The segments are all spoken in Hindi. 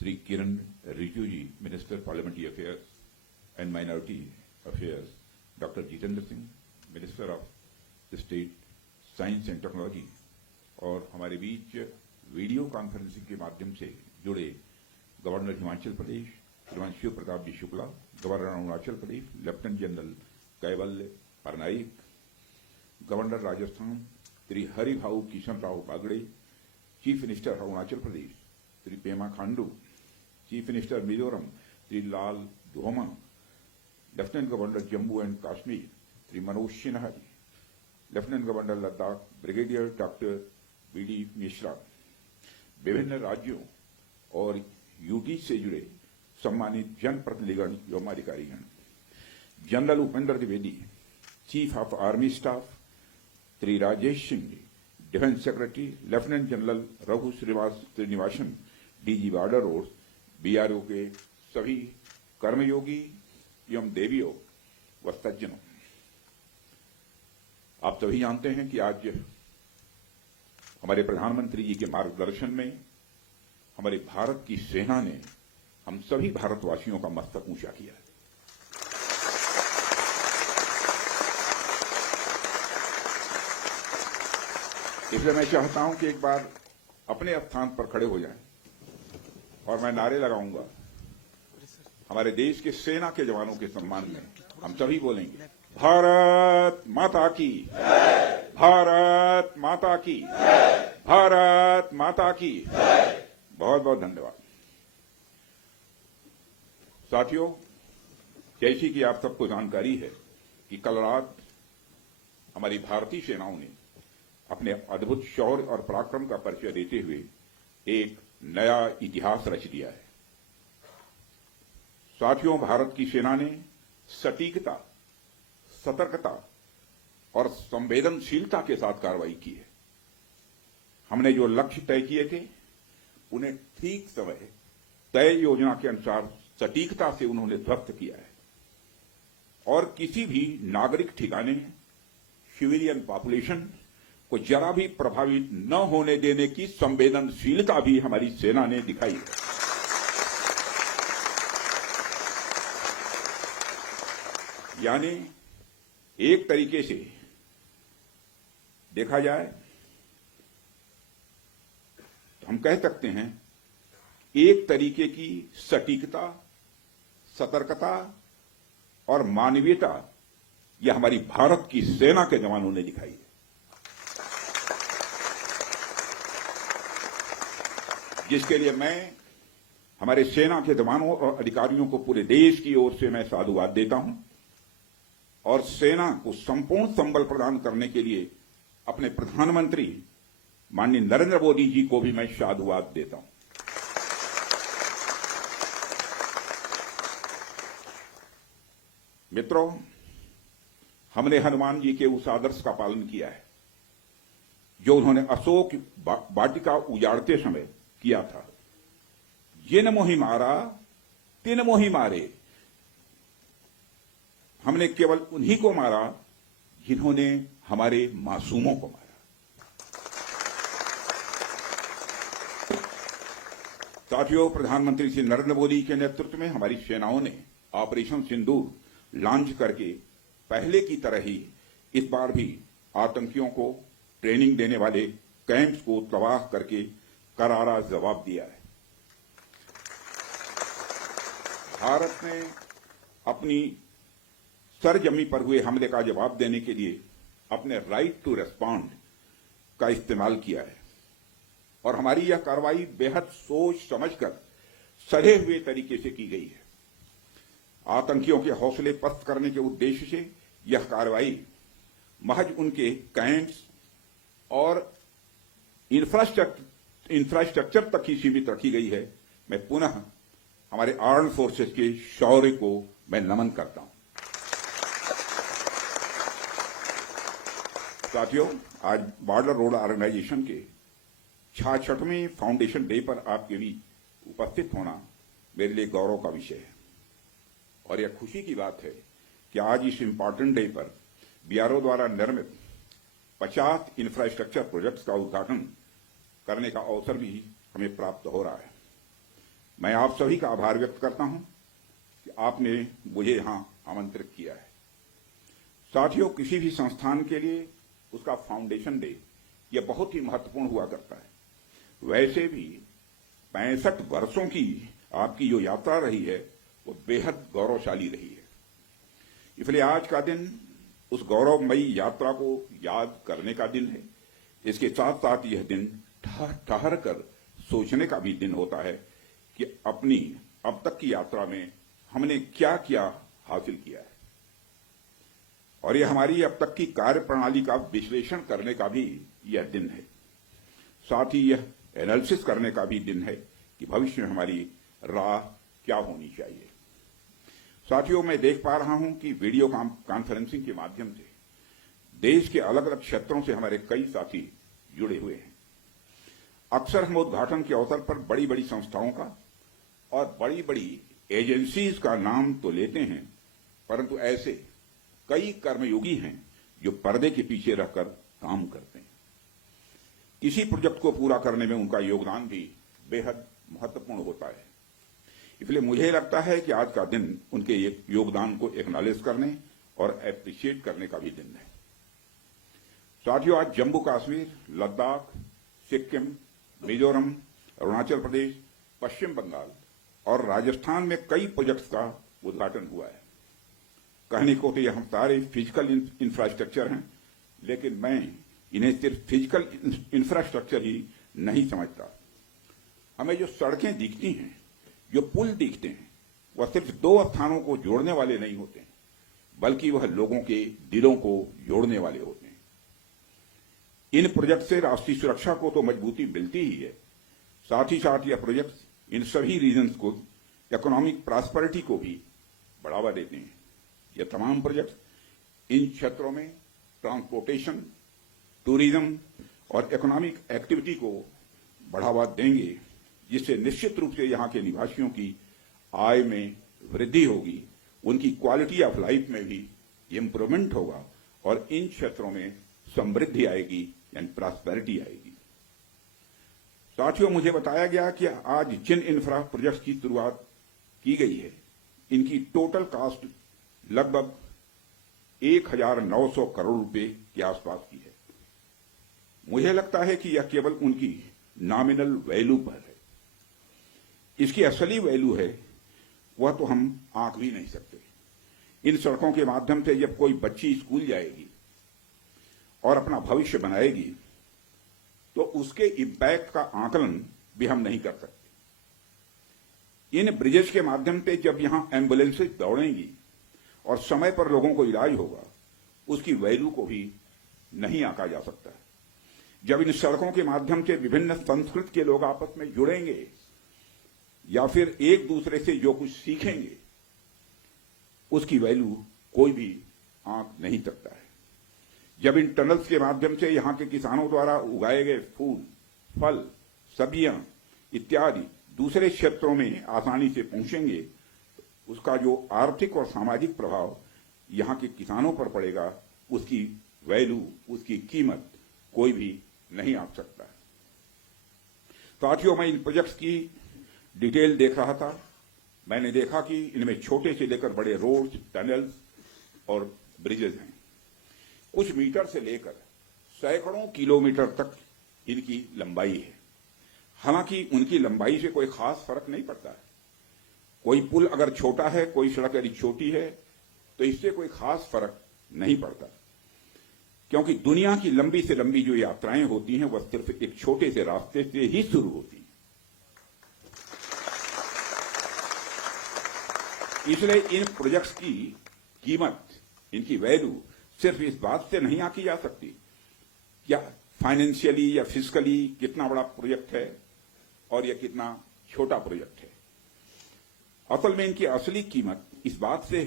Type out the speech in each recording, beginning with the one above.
Sri Kiran Rijiju, Minister Parliamentary Affairs and Minority Affairs, Dr. Jitendra Singh, Minister of State Science and Technology, और हमारे बीच वीडियो कॉन्फ्रेंसिंग के माध्यम से जुड़े governor Himachal Pradesh Shriman Shiv Pratap ji Shukla, governor Arunachal Pradesh lieutenant general Kaivalya Patnaik, governor Rajasthan Shri Haribhau Kishan Rao Bagade, chief minister Arunachal Pradesh Shri Pema Khandu, chief minister Mizoram Shri Lal Dhoma, lieutenant governor Jammu and Kashmir Shri Manoj Sinha ji, lieutenant governor Ladakh brigadier doctor B D Mishra, विभिन्न राज्यों और यूटी से जुड़े सम्मानित जनप्रतिनिधिगण एवं अधिकारीगण, general Upendra Dwivedi, chief of army staff Shri Rajesh Singh ji, defence secretary lieutenant general Raghu Srinivasan, DG border road, BRO के सभी कर्मयोगी एवं देवियों व सज्जनों, आप सभी जानते हैं कि आज हमारे प्रधानमंत्री जी के मार्गदर्शन में हमारे भारत की सेना ने हम सभी भारतवासियों का मस्तक ऊंचा किया है। इसलिए मैं चाहता हूं कि एक बार अपने स्थान पर खड़े हो जाएं और मैं नारे लगाऊंगा। हमारे देश के सेना के जवानों के सम्मान में हम सभी बोलेंगे, भारत माता की, भारत माता की, भारत माता की। बहुत बहुत धन्यवाद। साथियों, जैसी कि आप सबको जानकारी है कि कल रात हमारी भारतीय सेनाओं ने अपने अद्भुत शौर्य और पराक्रम का परिचय देते हुए एक नया इतिहास रच दिया है। साथियों, भारत की सेना ने सटीकता, सतर्कता और संवेदनशीलता के साथ कार्रवाई की है। हमने जो लक्ष्य तय किए थे उन्हें ठीक समय तय योजना के अनुसार सटीकता से उन्होंने ध्वस्त किया है और किसी भी नागरिक ठिकाने, सिविलियन पॉपुलेशन को जरा भी प्रभावित न होने देने की संवेदनशीलता भी हमारी सेना ने दिखाई है। यानी एक तरीके से देखा जाए तो हम कह सकते हैं एक तरीके की सटीकता, सतर्कता और मानवीयता यह हमारी भारत की सेना के जवानों ने दिखाई है, जिसके लिए मैं हमारे सेना के जवानों और अधिकारियों को पूरे देश की ओर से मैं साधुवाद देता हूं और सेना को संपूर्ण संबल प्रदान करने के लिए अपने प्रधानमंत्री माननीय नरेंद्र मोदी जी को भी मैं साधुवाद देता हूं। मित्रों, हमने हनुमान जी के उस आदर्श का पालन किया है जो उन्होंने अशोक वाटिका उजाड़ते समय किया था। जिन मोहि मारा तिन मोहि मारे। हमने केवल उन्हीं को मारा जिन्होंने हमारे मासूमों को मारा। साथियों, प्रधानमंत्री श्री नरेंद्र मोदी के नेतृत्व में हमारी सेनाओं ने ऑपरेशन सिंदूर लॉन्च करके पहले की तरह ही इस बार भी आतंकियों को ट्रेनिंग देने वाले कैंप्स को तबाह करके करारा जवाब दिया है। भारत ने अपनी सरजमी पर हुए हमले का जवाब देने के लिए अपने राइट टू रेस्पॉन्ड का इस्तेमाल किया है और हमारी यह कार्रवाई बेहद सोच समझकर सधे हुए तरीके से की गई है। आतंकियों के हौसले पस्त करने के उद्देश्य से यह कार्रवाई महज उनके कैंप्स और इंफ्रास्ट्रक्चर तक ही सीमित रखी गई है। मैं पुनः हमारे आर्म्ड फोर्सेस के शौर्य को मैं नमन करता हूं। साथियों, आज बॉर्डर रोड ऑर्गेनाइजेशन के 66वें फाउंडेशन डे पर आपके बीच उपस्थित होना मेरे लिए गौरव का विषय है और यह खुशी की बात है कि आज इस इंपॉर्टेंट डे पर बीआरओ द्वारा निर्मित 50 इंफ्रास्ट्रक्चर प्रोजेक्ट्स का उद्घाटन करने का अवसर भी हमें प्राप्त हो रहा है। मैं आप सभी का आभार व्यक्त करता हूं कि आपने मुझे यहां आमंत्रित किया है। साथियों, किसी भी संस्थान के लिए उसका फाउंडेशन डे यह बहुत ही महत्वपूर्ण हुआ करता है। वैसे भी 65 वर्षों की आपकी जो यात्रा रही है वो बेहद गौरवशाली रही है। इसलिए आज का दिन उस गौरवमयी यात्रा को याद करने का दिन है। इसके साथ साथ यह दिन ठहर कर सोचने का भी दिन होता है कि अपनी अब तक की यात्रा में हमने क्या क्या हासिल किया है, और यह हमारी अब तक की कार्य प्रणाली का विश्लेषण करने का भी यह दिन है। साथ ही यह एनालिसिस करने का भी दिन है कि भविष्य में हमारी राह क्या होनी चाहिए। साथियों, मैं देख पा रहा हूं कि वीडियो कॉन्फ्रेंसिंग के माध्यम से देश के अलग अलग क्षेत्रों से हमारे कई साथी जुड़े हुए हैं। अक्सर हम उद्घाटन के अवसर पर बड़ी बड़ी संस्थाओं का और बड़ी बड़ी एजेंसीज का नाम तो लेते हैं, परंतु ऐसे कई कर्मयोगी हैं जो पर्दे के पीछे रहकर काम करते हैं। किसी प्रोजेक्ट को पूरा करने में उनका योगदान भी बेहद महत्वपूर्ण होता है। इसलिए मुझे लगता है कि आज का दिन उनके योगदान को एक्नॉलेज करने और एप्रिशिएट करने का भी दिन है। साथियों, आज जम्मू कश्मीर, लद्दाख, सिक्किम, मिजोरम, अरुणाचल प्रदेश, पश्चिम बंगाल और राजस्थान में कई प्रोजेक्ट्स का उद्घाटन हुआ है। कहने को तो यह हम सारे फिजिकल इंफ्रास्ट्रक्चर हैं, लेकिन मैं इन्हें सिर्फ फिजिकल इंफ्रास्ट्रक्चर ही नहीं समझता। हमें जो सड़कें दिखती हैं, जो पुल दिखते हैं, वह सिर्फ दो स्थानों को जोड़ने वाले नहीं होते हैं, बल्कि वह लोगों के दिलों को जोड़ने वाले होते हैं। इन प्रोजेक्ट से राष्ट्रीय सुरक्षा को तो मजबूती मिलती ही है, साथ ही साथ यह प्रोजेक्ट इन सभी रीजन्स को इकोनॉमिक प्रॉस्पेरिटी को भी बढ़ावा देते हैं। ये तमाम प्रोजेक्ट इन क्षेत्रों में ट्रांसपोर्टेशन, टूरिज्म और इकोनॉमिक एक्टिविटी को बढ़ावा देंगे, जिससे निश्चित रूप से यहां के निवासियों की आय में वृद्धि होगी, उनकी क्वालिटी ऑफ लाइफ में भी इंप्रूवमेंट होगा और इन क्षेत्रों में समृद्धि आएगी यानी प्रॉस्पेरिटी आएगी। साथियों, मुझे बताया गया कि आज जिन इंफ्रा प्रोजेक्ट्स की शुरुआत की गई है, इनकी टोटल कॉस्ट लगभग 1900 करोड़ रुपए के आसपास की है। मुझे लगता है कि यह केवल उनकी नॉमिनल वैल्यू पर है। इसकी असली वैल्यू है वह तो हम आंक भी नहीं सकते। इन सड़कों के माध्यम से जब कोई बच्ची स्कूल जाएगी और अपना भविष्य बनाएगी, तो उसके इम्पैक्ट का आकलन भी हम नहीं कर सकते। इन ब्रिजेस के माध्यम से जब यहां एम्बुलेंसेज दौड़ेंगी और समय पर लोगों को इलाज होगा, उसकी वैल्यू को भी नहीं आंका जा सकता। जब इन सड़कों के माध्यम से विभिन्न संस्कृति के लोग आपस में जुड़ेंगे या फिर एक दूसरे से जो कुछ सीखेंगे, उसकी वैल्यू कोई भी आंक नहीं सकता है। जब इन टनल्स के माध्यम से यहां के किसानों द्वारा उगाए गए फूल, फल, सब्जियां इत्यादि दूसरे क्षेत्रों में आसानी से पहुंचेंगे, उसका जो आर्थिक और सामाजिक प्रभाव यहां के किसानों पर पड़ेगा, उसकी वैल्यू, उसकी कीमत कोई भी नहीं आंक सकता। साथियों, मैं इन प्रोजेक्ट्स की डिटेल देख रहा था। मैंने देखा कि इनमें छोटे से लेकर बड़े रोड्स, टनल्स और ब्रिजेज हैं। कुछ मीटर से लेकर सैकड़ों किलोमीटर तक इनकी लंबाई है। हालांकि उनकी लंबाई से कोई खास फर्क नहीं पड़ता है। कोई पुल अगर छोटा है, कोई सड़क यदि छोटी है, तो इससे कोई खास फर्क नहीं पड़ता, क्योंकि दुनिया की लंबी से लंबी जो यात्राएं होती हैं वह सिर्फ एक छोटे से रास्ते से ही शुरू होती हैं। इसलिए इन प्रोजेक्ट्स की कीमत, इनकी वैल्यू सिर्फ इस बात से नहीं आंकी जा सकती क्या फाइनेंशियली या फिजिकली कितना बड़ा प्रोजेक्ट है और यह कितना छोटा प्रोजेक्ट है। असल में इनकी असली कीमत इस बात से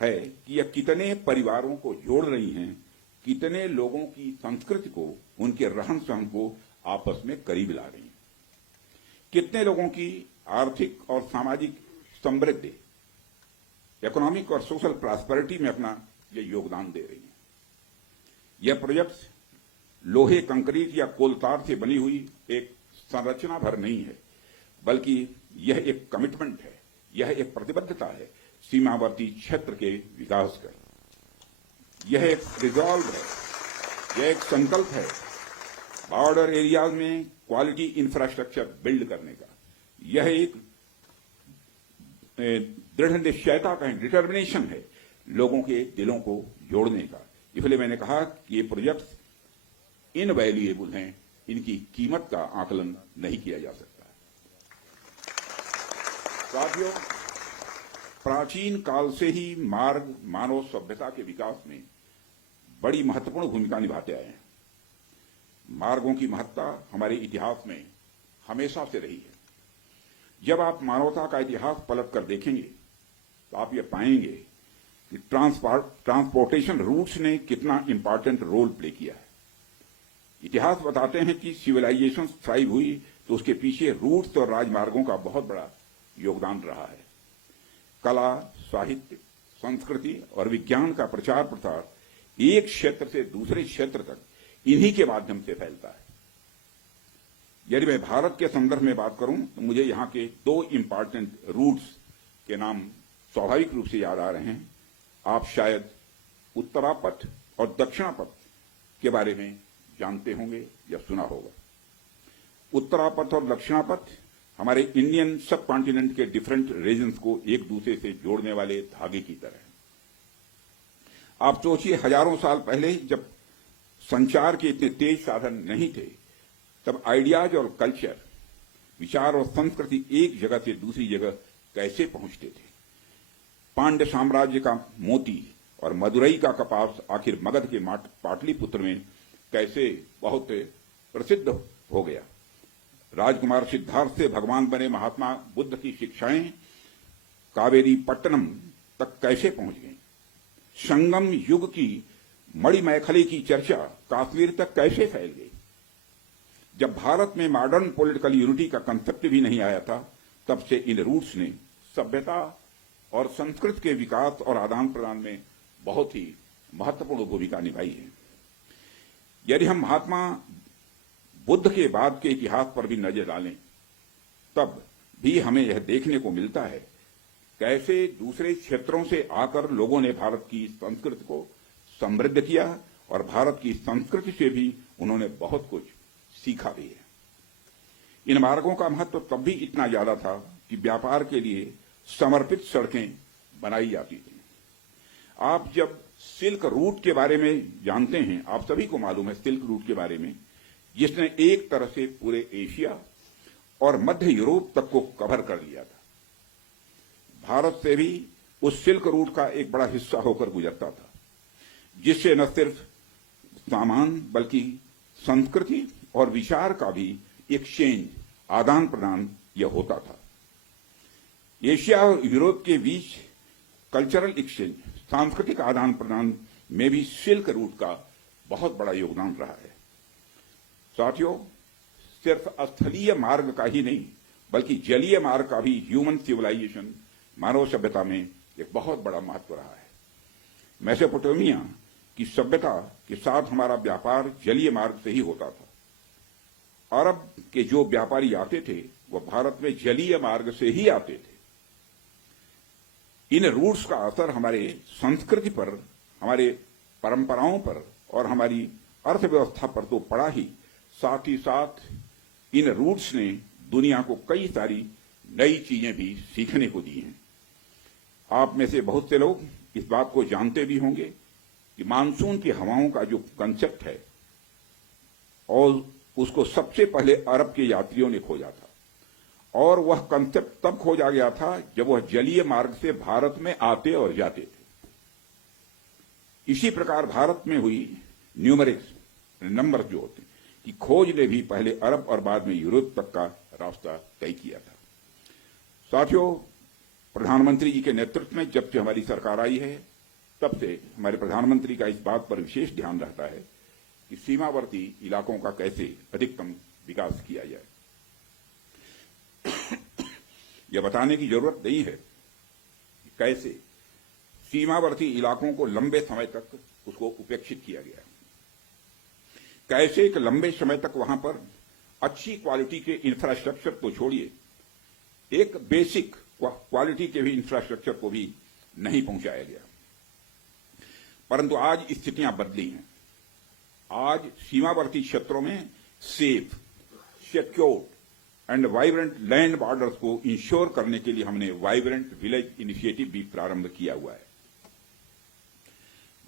है कि यह कितने परिवारों को जोड़ रही हैं, कितने लोगों की संस्कृति को, उनके रहन सहन को आपस में करीब ला रही हैं, कितने लोगों की आर्थिक और सामाजिक समृद्धि, इकोनॉमिक और सोशल प्रॉस्पेरिटी में अपना ये योगदान दे रही है। यह प्रोजेक्ट लोहे, कंक्रीट या कोलतार से बनी हुई एक संरचना भर नहीं है, बल्कि यह एक कमिटमेंट है, यह एक प्रतिबद्धता है सीमावर्ती क्षेत्र के विकास का। यह एक रिजॉल्व है, यह एक संकल्प है बॉर्डर एरियाज में क्वालिटी इंफ्रास्ट्रक्चर बिल्ड करने का। यह एक दृढ़ निश्चयता का डिटर्मिनेशन है लोगों के दिलों को जोड़ने का। इसलिए मैंने कहा कि ये प्रोजेक्ट्स इनवैल्यूएबल हैं, इनकी कीमत का आकलन नहीं किया जा सकता। साथियों, प्राचीन काल से ही मार्ग मानव सभ्यता के विकास में बड़ी महत्वपूर्ण भूमिका निभाते आए हैं। मार्गों की महत्ता हमारे इतिहास में हमेशा से रही है। जब आप मानवता का इतिहास पलट कर देखेंगे तो आप ये पाएंगे कि ट्रांसपोर्टेशन रूट्स ने कितना इंपॉर्टेंट रोल प्ले किया है। इतिहास बताते हैं कि सिविलाइजेशन थ्राइव हुई तो उसके पीछे रूट्स और राजमार्गों का बहुत बड़ा योगदान रहा है। कला, साहित्य, संस्कृति और विज्ञान का प्रचार प्रसार एक क्षेत्र से दूसरे क्षेत्र तक इन्हीं के माध्यम से फैलता है। यदि मैं भारत के संदर्भ में बात करूं तो मुझे यहां के दो इंपॉर्टेंट रूट्स के नाम स्वाभाविक रूप से याद आ रहे हैं। आप शायद उत्तरापथ और दक्षिणापथ के बारे में जानते होंगे या सुना होगा। उत्तरापथ और दक्षिणापथ हमारे इंडियन सब कॉन्टिनेंट के डिफरेंट रीजन्स को एक दूसरे से जोड़ने वाले धागे की तरह। आप सोचिए, हजारों साल पहले जब संचार के इतने तेज साधन नहीं थे, तब आइडियाज और कल्चर, विचार और संस्कृति एक जगह से दूसरी जगह कैसे पहुंचते थे। पांड्य साम्राज्य का मोती और मदुरई का कपास आखिर मगध के पाटलिपुत्र में कैसे बहुत प्रसिद्ध हो गया। राजकुमार सिद्धार्थ से भगवान बने महात्मा बुद्ध की शिक्षाएं कावेरी पट्टनम तक कैसे पहुंच गई। संगम युग की मणिमैखली की चर्चा कश्मीर तक कैसे फैल गई। जब भारत में मॉडर्न पॉलिटिकल यूनिटी का कंसेप्ट भी नहीं आया था, तब से इन रूट्स ने सभ्यता और संस्कृति के विकास और आदान प्रदान में बहुत ही महत्वपूर्ण भूमिका निभाई है। यदि हम महात्मा बुद्ध के बाद के इतिहास पर भी नजर डालें, तब भी हमें यह देखने को मिलता है कैसे दूसरे क्षेत्रों से आकर लोगों ने भारत की संस्कृति को समृद्ध किया और भारत की संस्कृति से भी उन्होंने बहुत कुछ सीखा भी है। इन मार्गों का महत्व तब भी इतना ज्यादा था कि व्यापार के लिए समर्पित सड़कें बनाई जाती थी। आप जब सिल्क रूट के बारे में जानते हैं, आप सभी को मालूम है सिल्क रूट के बारे में, जिसने एक तरह से पूरे एशिया और मध्य यूरोप तक को कवर कर लिया था। भारत से भी उस सिल्क रूट का एक बड़ा हिस्सा होकर गुजरता था, जिससे न सिर्फ सामान बल्कि संस्कृति और विचार का भी एक्सचेंज, आदान प्रदान यह होता था। एशिया और यूरोप के बीच कल्चरल एक्सचेंज, सांस्कृतिक आदान प्रदान में भी सिल्क रूट का बहुत बड़ा योगदान रहा है। साथियों, सिर्फ स्थलीय मार्ग का ही नहीं बल्कि जलीय मार्ग का भी ह्यूमन सिविलाइजेशन, मानव सभ्यता में एक बहुत बड़ा महत्व रहा है। मेसोपोटामिया की सभ्यता के साथ हमारा व्यापार जलीय मार्ग से ही होता था। अरब के जो व्यापारी आते थे वह भारत में जलीय मार्ग से ही आते थे। इन रूट्स का असर हमारे संस्कृति पर, हमारे परंपराओं पर और हमारी अर्थव्यवस्था पर तो पड़ा ही, साथ ही साथ इन रूट्स ने दुनिया को कई सारी नई चीजें भी सीखने को दी हैं। आप में से बहुत से लोग इस बात को जानते भी होंगे कि मानसून की हवाओं का जो कंसेप्ट है और उसको सबसे पहले अरब के यात्रियों ने खोजा था, और वह कंसेप्ट तब खोजा गया था जब वह जलीय मार्ग से भारत में आते और जाते थे। इसी प्रकार भारत में हुई न्यूमेरिक्स, नंबर जो होते की खोज ने भी पहले अरब और बाद में यूरोप तक का रास्ता तय किया था। साथियों, प्रधानमंत्री जी के नेतृत्व में जब से हमारी सरकार आई है, तब से हमारे प्रधानमंत्री का इस बात पर विशेष ध्यान रहता है कि सीमावर्ती इलाकों का कैसे अधिकतम विकास किया जाए। यह बताने की जरूरत नहीं है कि कैसे सीमावर्ती इलाकों को लंबे समय तक उसको उपेक्षित किया गया, कैसे एक लंबे समय तक वहां पर अच्छी क्वालिटी के इंफ्रास्ट्रक्चर तो छोड़िए, एक बेसिक क्वालिटी के भी इंफ्रास्ट्रक्चर को भी नहीं पहुंचाया गया। परंतु आज स्थितियां बदली हैं। आज सीमावर्ती क्षेत्रों में safe, secured and vibrant land borders को इंश्योर करने के लिए हमने वाइब्रेंट विलेज इनिशिएटिव भी प्रारंभ किया हुआ है।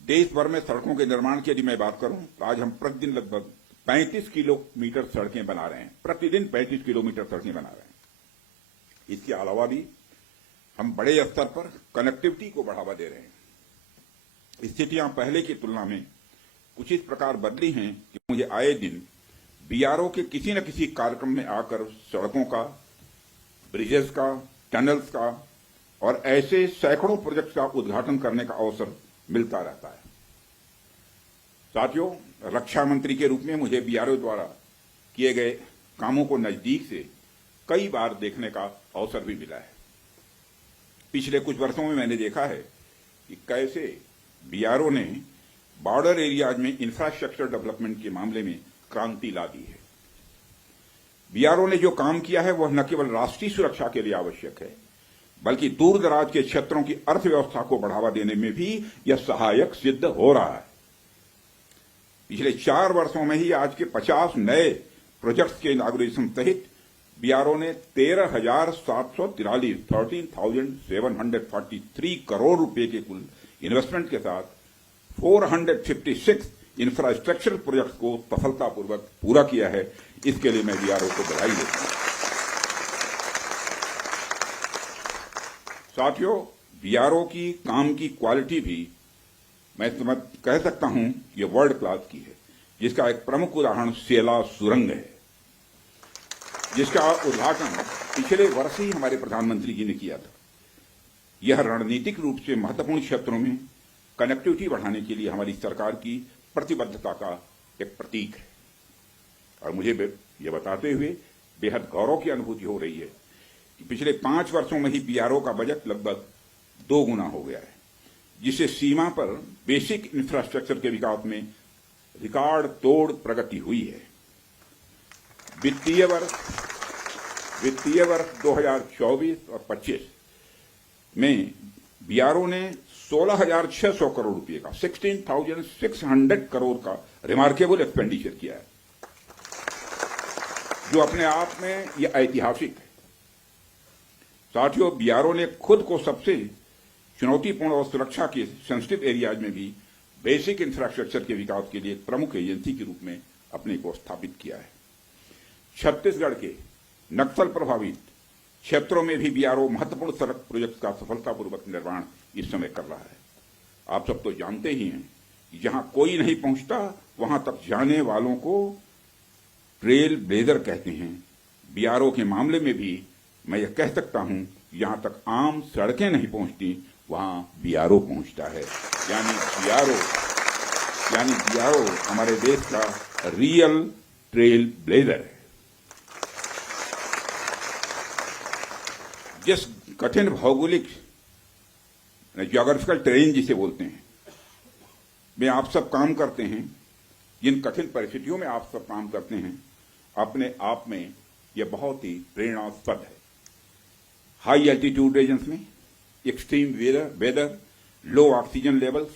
देश भर में सड़कों के निर्माण की यदि मैं बात करूं तो आज हम प्रतिदिन लगभग 35 किलोमीटर सड़कें बना रहे हैं। प्रतिदिन 35 किलोमीटर सड़कें बना रहे हैं। इसके अलावा भी हम बड़े स्तर पर कनेक्टिविटी को बढ़ावा दे रहे हैं। स्थितियां पहले की तुलना में कुछ इस प्रकार बदली हैं कि मुझे आए दिन बीआरओ के किसी न किसी कार्यक्रम में आकर सड़कों का, ब्रिजेस का, टनल्स का और ऐसे सैकड़ों प्रोजेक्ट का उद्घाटन करने का अवसर मिलता रहता है। साथियों, रक्षा मंत्री के रूप में मुझे बीआरओ द्वारा किए गए कामों को नजदीक से कई बार देखने का अवसर भी मिला है। पिछले कुछ वर्षों में मैंने देखा है कि कैसे बीआरओ ने बॉर्डर एरियाज में इंफ्रास्ट्रक्चर डेवलपमेंट के मामले में क्रांति ला दी है। बीआरओ ने जो काम किया है वह न केवल राष्ट्रीय सुरक्षा के लिए आवश्यक है, बल्कि दूर दराज के क्षेत्रों की अर्थव्यवस्था को बढ़ावा देने में भी यह सहायक सिद्ध हो रहा है। पिछले 4 वर्षों में ही आज के 50 नए प्रोजेक्ट्स के इनॉग्रेशन सहित बीआरओ ने 13,743 करोड़ रुपए के कुल इन्वेस्टमेंट के साथ 456 इंफ्रास्ट्रक्चर प्रोजेक्ट्स को सफलतापूर्वक पूरा किया है। इसके लिए मैं बीआरओ को बधाई देता हूं। साथियों, बीआरओ की काम की क्वालिटी भी मैं कह सकता हूं ये वर्ल्ड क्लास की है, जिसका एक प्रमुख उदाहरण सेला सुरंग है, जिसका उद्घाटन पिछले वर्ष ही हमारे प्रधानमंत्री जी ने किया था। यह रणनीतिक रूप से महत्वपूर्ण क्षेत्रों में कनेक्टिविटी बढ़ाने के लिए हमारी सरकार की प्रतिबद्धता का एक प्रतीक है और मुझे यह बताते हुए बेहद गौरव की अनुभूति हो रही है कि पिछले 5 वर्षों में ही बीआरओ का बजट लगभग 2 गुना हो गया है, जिससे सीमा पर बेसिक इंफ्रास्ट्रक्चर के विकास में रिकॉर्ड तोड़ प्रगति हुई है। वित्तीय वर्ष 2024 और 25 में बीआरओ ने 16,600 करोड़ रुपए का 16,600 करोड़ का रिमार्केबल एक्सपेंडिचर किया है, जो अपने आप में यह ऐतिहासिक है। साथियों, बीआरओ ने खुद को सबसे चुनौतीपूर्ण और सुरक्षा के सेंसिटिव एरियाज में भी बेसिक इंफ्रास्ट्रक्चर के विकास के लिए एक प्रमुख एजेंसी के रूप में अपने को स्थापित किया है। छत्तीसगढ़ के नक्सल प्रभावित क्षेत्रों में भी बीआरओ महत्वपूर्ण सड़क प्रोजेक्ट का सफलतापूर्वक निर्माण इस समय कर रहा है। आप सब तो जानते ही हैं कि जहां कोई नहीं पहुंचता वहां तक जाने वालों को ट्रेल ब्लेजर कहते हैं। बीआरओ के मामले में भी मैं यह कह सकता हूं, जहां तक आम सड़कें नहीं पहुंचती वहां बीआरओ पहुंचता है। यानी बीआरओ हमारे देश का रियल ट्रेल ब्लेजर है। जिस कठिन भौगोलिक ज्योग्राफिकल टेरेन जिसे बोलते हैं में आप सब काम करते हैं, जिन कठिन परिस्थितियों में आप सब काम करते हैं, अपने आप में यह बहुत ही प्रेरणास्पद है। हाई एल्टीट्यूड रीजन्स में एक्सट्रीम वेदर, लो ऑक्सीजन लेवल्स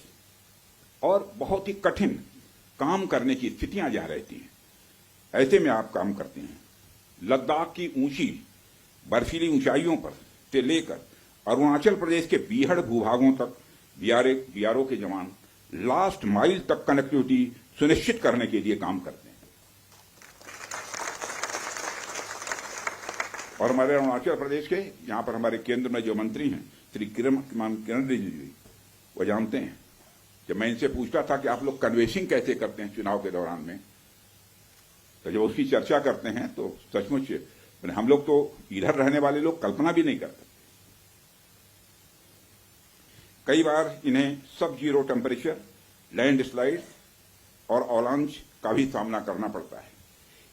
और बहुत ही कठिन काम करने की स्थितियां जहां रहती हैं, ऐसे में आप काम करते हैं। लद्दाख की ऊंची बर्फीली ऊंचाइयों पर से लेकर अरुणाचल प्रदेश के बीहड़ भूभागों तक बीआरओ के जवान लास्ट माइल तक कनेक्टिविटी सुनिश्चित करने के लिए काम करते हैं। और हमारे अरुणाचल प्रदेश के यहां पर हमारे केंद्र में जो मंत्री हैं श्री किरण रिजिजू जी, वो जानते हैं। जब मैं इनसे पूछता था कि आप लोग कन्वेंसिंग कैसे करते हैं चुनाव के दौरान में, तो जब उसकी चर्चा करते हैं तो सचमुच हम लोग तो इधर रहने वाले लोग कल्पना भी नहीं करते। कई बार इन्हें सब जीरो टेम्परेचर, लैंड स्लाइड और अवलांच का भी सामना करना पड़ता है।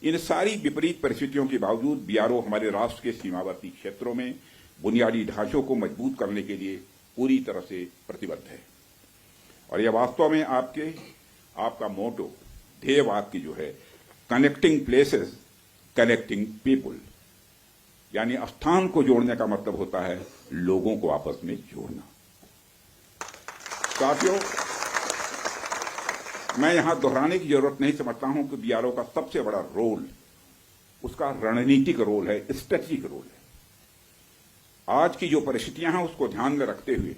इन सारी विपरीत परिस्थितियों के बावजूद बीआरओ हमारे राष्ट्र के सीमावर्ती क्षेत्रों में बुनियादी ढांचों को मजबूत करने के लिए पूरी तरह से प्रतिबद्ध है। और यह वास्तव में आपका मोटो, ध्येय वाक्य जो है, कनेक्टिंग प्लेसेस, कनेक्टिंग पीपुल, यानी स्थान को जोड़ने का मतलब होता है लोगों को आपस में जोड़ना। साथियों, मैं यहां दोहराने की जरूरत नहीं समझता हूं कि बीआरओ का सबसे बड़ा रोल उसका रणनीतिक रोल है, स्ट्रेटेजिक रोल है। आज की जो परिस्थितियां हैं उसको ध्यान में रखते हुए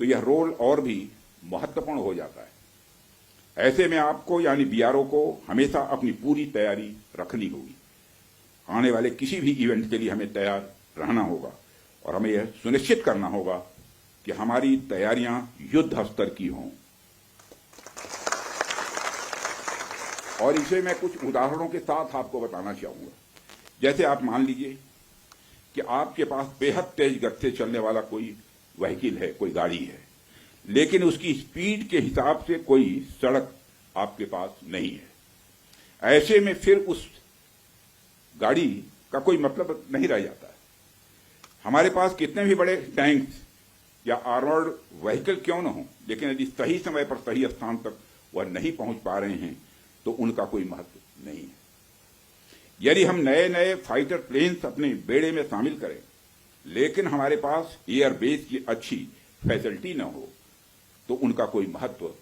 तो यह रोल और भी महत्वपूर्ण हो जाता है। ऐसे में आपको यानी बीआरओ को हमेशा अपनी पूरी तैयारी रखनी होगी। आने वाले किसी भी इवेंट के लिए हमें तैयार रहना होगा और हमें यह सुनिश्चित करना होगा कि हमारी तैयारियां युद्ध स्तर की हों। और इसे मैं कुछ उदाहरणों के साथ आपको बताना चाहूंगा। जैसे आप मान लीजिए कि आपके पास बेहद तेज गति से चलने वाला कोई व्हीकल है, कोई गाड़ी है, लेकिन उसकी स्पीड के हिसाब से कोई सड़क आपके पास नहीं है। ऐसे में फिर उस गाड़ी का कोई मतलब नहीं रह जाता है। हमारे पास कितने भी बड़े टैंक्स या आर्मर्ड व्हीकल क्यों न हो, लेकिन यदि सही समय पर सही स्थान तक वह नहीं पहुंच पा रहे हैं तो उनका कोई महत्व नहीं है। यदि हम नए नए फाइटर प्लेन्स अपने बेड़े में शामिल करें, लेकिन हमारे पास एयरबेस की अच्छी फैसिलिटी न हो तो उनका कोई महत्व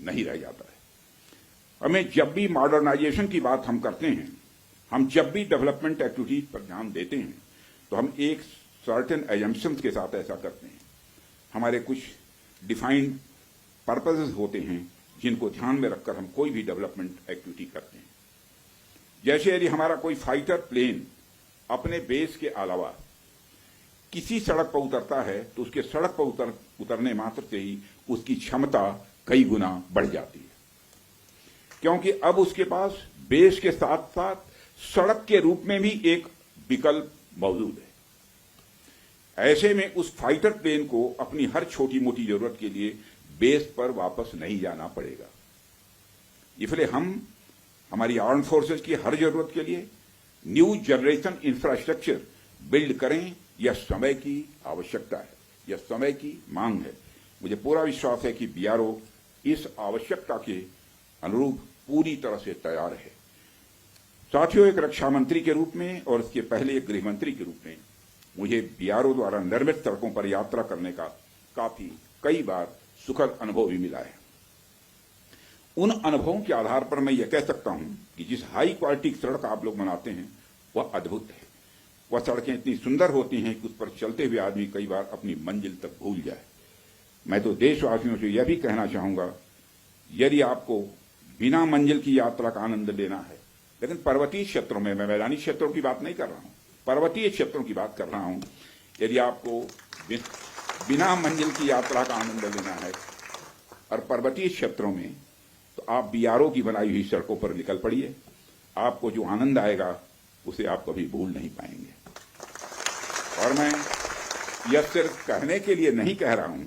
नहीं रह जाता है। हमें जब भी मॉडर्नाइजेशन की बात हम करते हैं, हम जब भी डेवलपमेंट एक्टिविटीज पर ध्यान देते हैं तो हम एक सर्टेन एजम्पशंस के साथ ऐसा करते हैं। हमारे कुछ डिफाइंड पर्पसेस होते हैं जिनको ध्यान में रखकर हम कोई भी डेवलपमेंट एक्टिविटी करते हैं। जैसे यदि हमारा कोई फाइटर प्लेन अपने बेस के अलावा किसी सड़क पर उतरता है तो उसके सड़क पर उतरने मात्र से ही उसकी क्षमता कई गुना बढ़ जाती है, क्योंकि अब उसके पास बेस के साथ साथ सड़क के रूप में भी एक विकल्प मौजूद है। ऐसे में उस फाइटर प्लेन को अपनी हर छोटी मोटी जरूरत के लिए बेस पर वापस नहीं जाना पड़ेगा। इसलिए हम हमारी आर्म फोर्सेस की हर जरूरत के लिए न्यू जनरेशन इंफ्रास्ट्रक्चर बिल्ड करें, यह समय की आवश्यकता है, यह समय की मांग है। मुझे पूरा विश्वास है कि बीआरओ इस आवश्यकता के अनुरूप पूरी तरह से तैयार है। साथियों, एक रक्षा मंत्री के रूप में और इसके पहले एक गृह मंत्री के रूप में मुझे बीआरओ द्वारा निर्मित सड़कों पर यात्रा करने का कई बार सुखद अनुभव भी मिला है। उन अनुभवों के आधार पर मैं यह कह सकता हूं कि जिस हाई क्वालिटी की सड़क आप लोग बनाते हैं वह अद्भुत है। वह सड़कें इतनी सुंदर होती हैं कि उस पर चलते हुए आदमी कई बार अपनी मंजिल तक भूल जाए। मैं तो देशवासियों से यह भी कहना चाहूंगा, यदि आपको बिना मंजिल की यात्रा का आनंद लेना है, लेकिन पर्वतीय क्षेत्रों में, मैं मैदानी क्षेत्रों की बात नहीं कर रहा हूं, पर्वतीय क्षेत्रों की बात कर रहा हूं, यदि आपको बिना मंजिल की यात्रा का आनंद लेना है और पर्वतीय क्षेत्रों में, तो आप बीआरओ की बनाई हुई सड़कों पर निकल पड़िए। आपको जो आनंद आएगा उसे आप कभी भूल नहीं पाएंगे। और मैं यह सिर्फ कहने के लिए नहीं कह रहा हूं,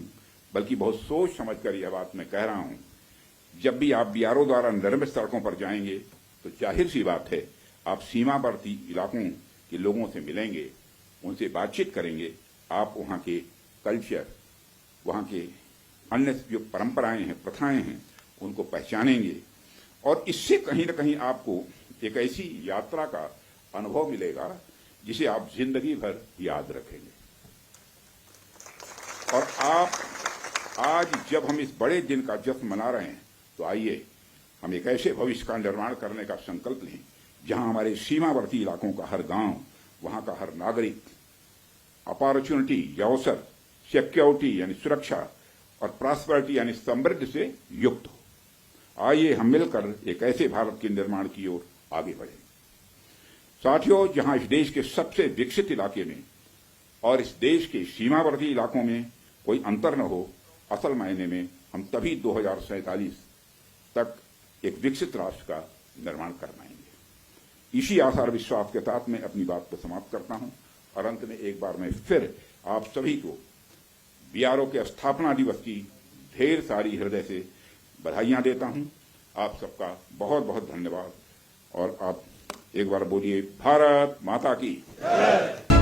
बल्कि बहुत सोच समझकर यह बात मैं कह रहा हूं। जब भी आप बीआरओ द्वारा निर्मित सड़कों पर जाएंगे तो जाहिर सी बात है आप सीमावर्ती इलाकों के लोगों से मिलेंगे, उनसे बातचीत करेंगे, आप वहां के कल्चर, वहां के अन्य जो परंपराएं हैं, प्रथाएं हैं, उनको पहचानेंगे और इससे कहीं न कहीं आपको एक ऐसी यात्रा का अनुभव मिलेगा जिसे आप जिंदगी भर याद रखेंगे। और आप आज जब हम इस बड़े दिन का जश्न मना रहे हैं तो आइए हम एक ऐसे भविष्य का निर्माण करने का संकल्प लें जहां हमारे सीमावर्ती इलाकों का हर गांव, वहां का हर नागरिक अपॉर्चुनिटी या अवसर, सिक्योरिटी यानी सुरक्षा और प्रॉस्पेरिटी यानी समृद्धि से युक्त हो। आइए हम मिलकर एक ऐसे भारत के निर्माण की ओर आगे बढ़ें। साथियों, जहां इस देश के सबसे विकसित इलाके में और इस देश के सीमावर्ती इलाकों में कोई अंतर न हो, असल मायने में हम तभी 2047 तक एक विकसित राष्ट्र का निर्माण कर पाएंगे। इसी आशा और विश्वास के साथ मैं अपनी बात को समाप्त करता हूं और अंत में एक बार मैं फिर आप सभी को बीआरओ के स्थापना दिवस की ढेर सारी हृदय से बधाइयां देता हूं। आप सबका बहुत बहुत धन्यवाद और आप एक बार बोलिए, भारत माता की जय।